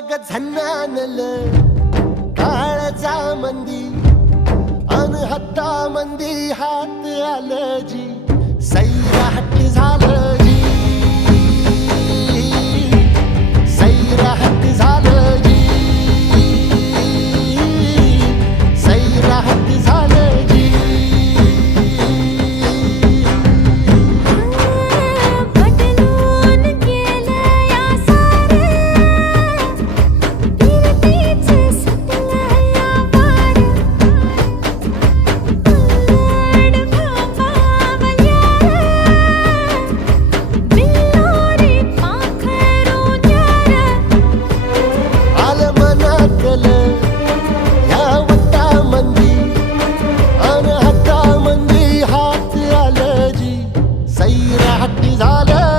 ग झन्नानल काळजा मंदी अनहत्ता मंदी हात आलं जी غير زعلان